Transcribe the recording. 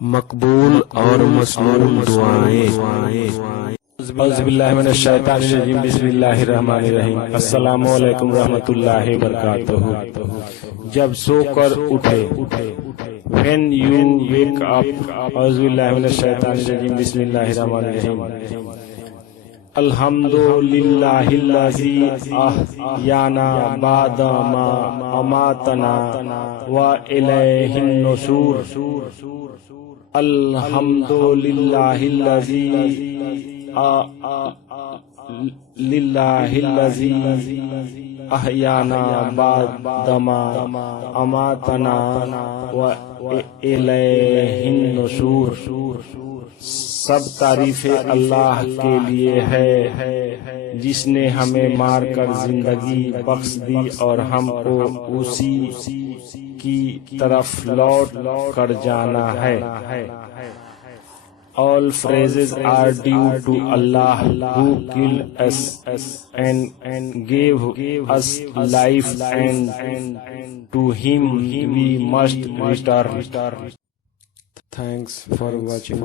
مقبول اور مسموع دعائیں۔ اعوذ باللہ من الشیطان الرجیم، بسم اللہ الرحمن الرحیم۔ السلام علیکم ورحمۃ اللہ وبرکاتہ۔ جب سو کر اٹھے، when you wake up، اعوذ باللہ من الشیطان الرجیم، بسم اللہ الرحمن الرحیم۔ الحمدللہ الذی احیانا بعد ما اماتنا والیہ النشور۔ الحمدللہ الذی احیانا بعد ما اماتنا والیہ النشور۔ سب تعریفیں اللہ کے لیے ہے جس نے ہمیں مار کر زندگی بخش دی اور ہم کو اسی کی طرف لوٹ کر جانا ہے۔ All praises are due to Allah who killed us and gave us life, and to Him we must return. Thanks for watching.